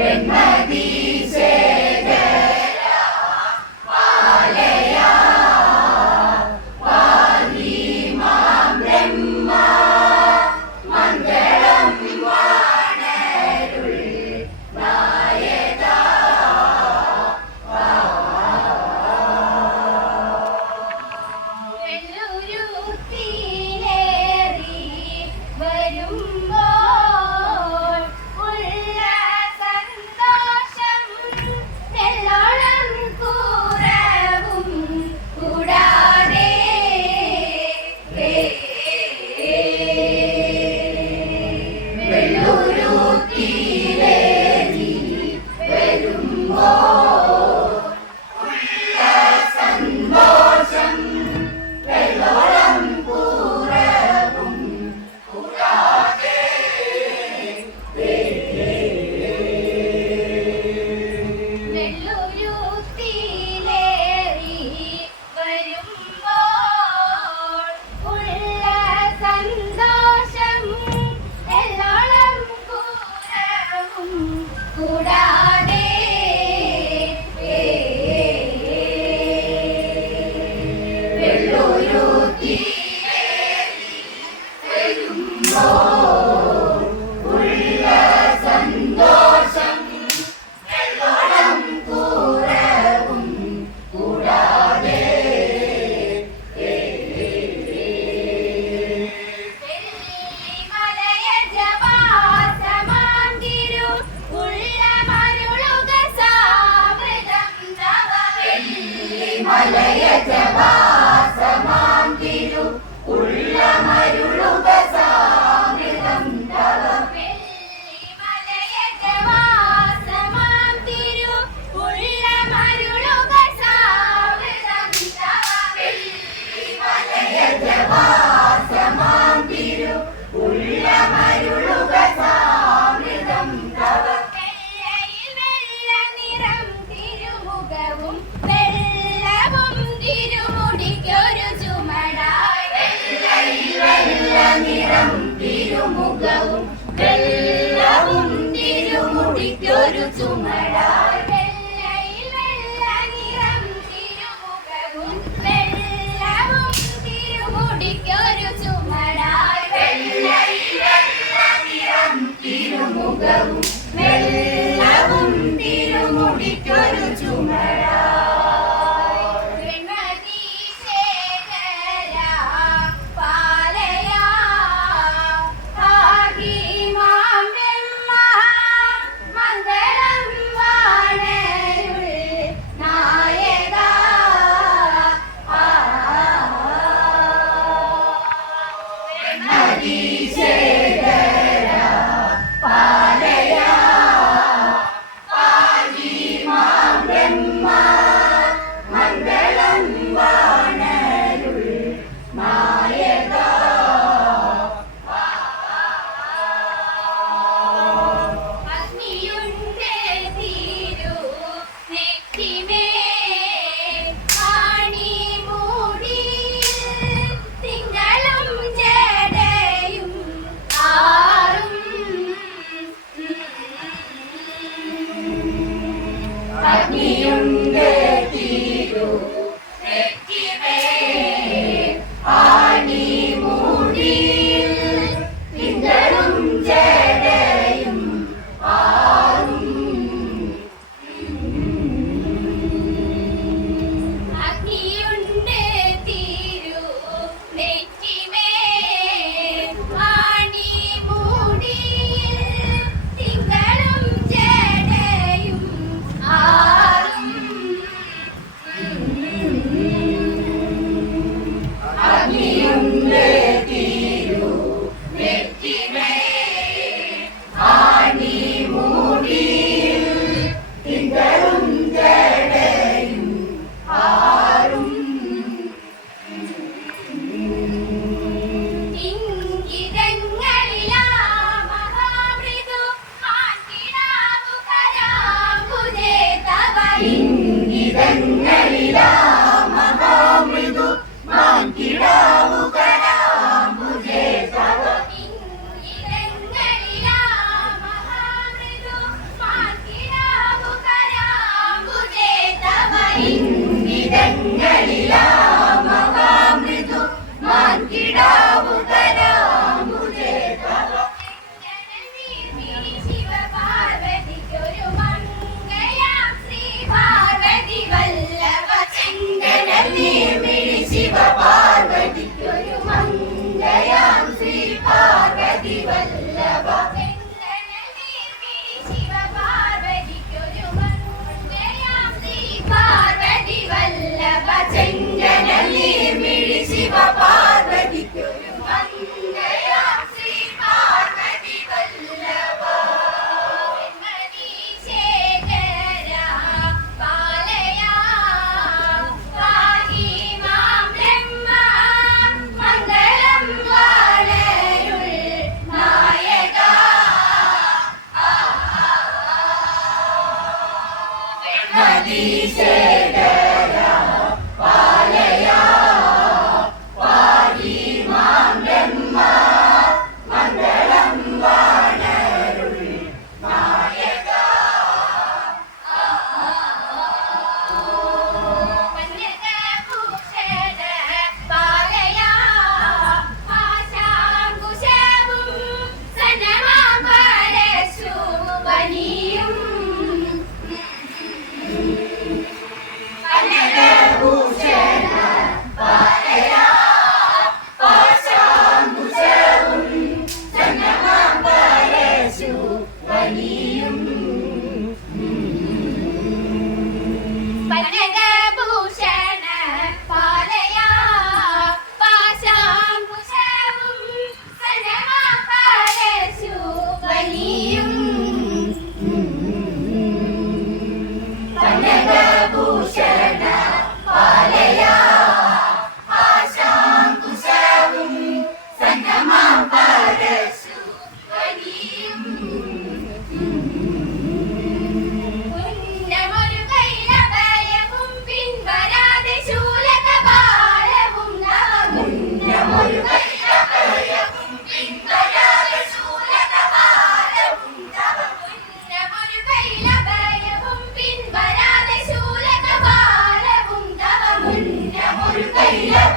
Ave Maria. മലയജവാ. Let me. Papa. yeah.